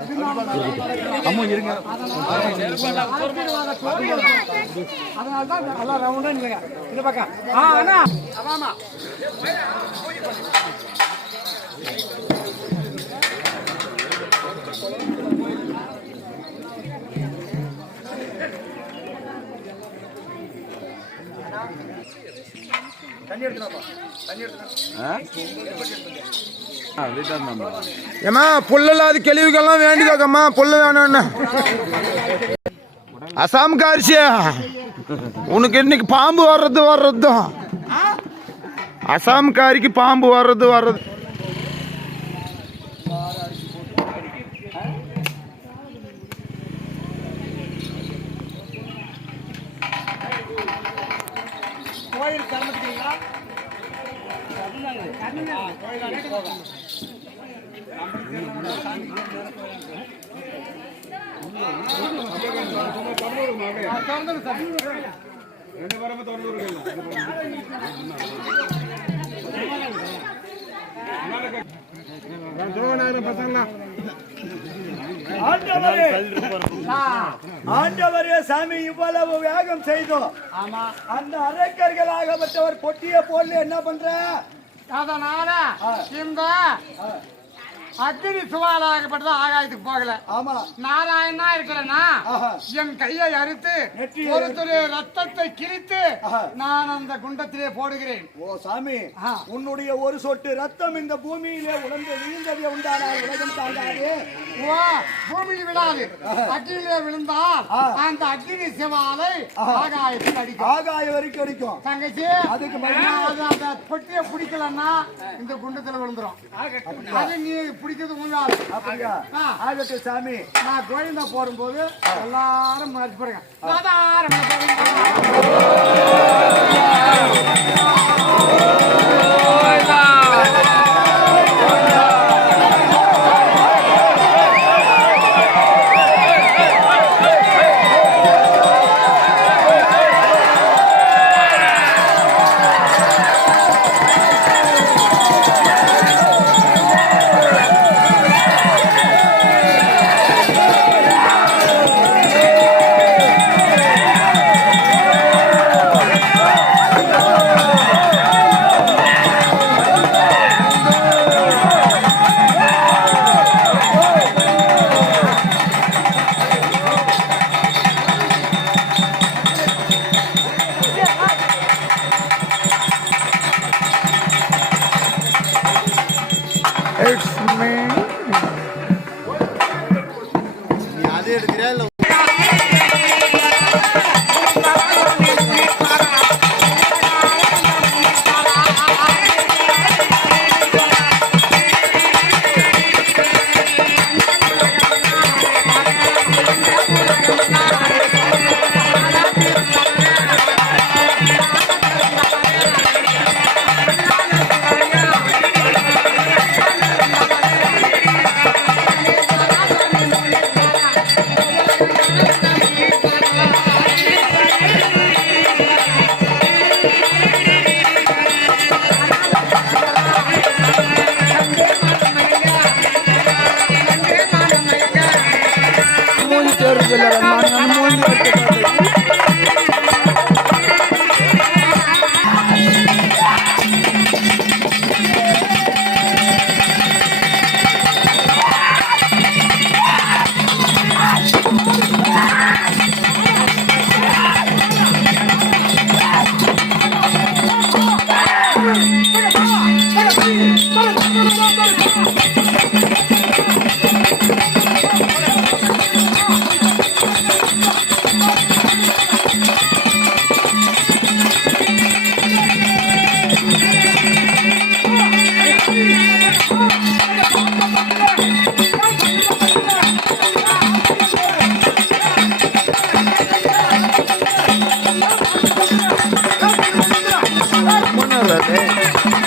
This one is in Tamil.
அம்மா இருங்க. அதனால தான் எல்லாம் ரவுண்டா நில்லுங்க. இந்த பக்கம் ஆ அண்ணா. அதாமா ஏம்மா புல்லலாத கேள்விக்கெல்லாம் வேண்டிதாக்கம்மா புல்ல வேணும்னு. அசாம் காரிசியா உனக்கு இன்னைக்கு பாம்பு வர்றது வர்றதும். அசாம் காரிக்கு பாம்பு வர்றது வர்றது. ஆண்டவரே ஆண்டவரே சாமி இவ்வளவு வேகம் செய்தோம். அந்த அந்த அரக்கர்களாகப்பட்டவர் பொட்டிய போடல என்ன பண்ற? அதனால இந்த அக்னி சுவாலாகப்பட்டது ஆகாயத்துக்கு போகல. ஆமா. நாராயணனா இருக்கிறேன்னா ஆஹா. என் கையை அறுத்து ஒரு துளி ரத்தத்தை கிழித்து. நான் அந்த குண்டத்திலே போடுகிறேன். ஓ சாமி. உன்னுடைய ஒரு சொட்டு ரத்தம் இந்த பூமியிலே உழந்து விழுந்தது உண்டானால் உலகம் ஓ பூமியில் விழாது. அக்னியிலே விழுந்தால். அந்த அக்னி சிவாலை ஆகாயத்தில் அடிக்கும். ஆகாய வரைக்கும் அடிக்கும். தங்கச்சி அதுக்கு அந்த பொட்டியை பிடிக்கலன்னா இந்த குண்டத்துல விழுந்துரும். அது நீ பிடிக்கிறது முடியாது அப்படியா? ஆ. ஆகட்டும் சாமி. நான் கோவிந்தா போடும்போது எல்லாரும் மறைச்சு போடுங்க tirarlo bener berarti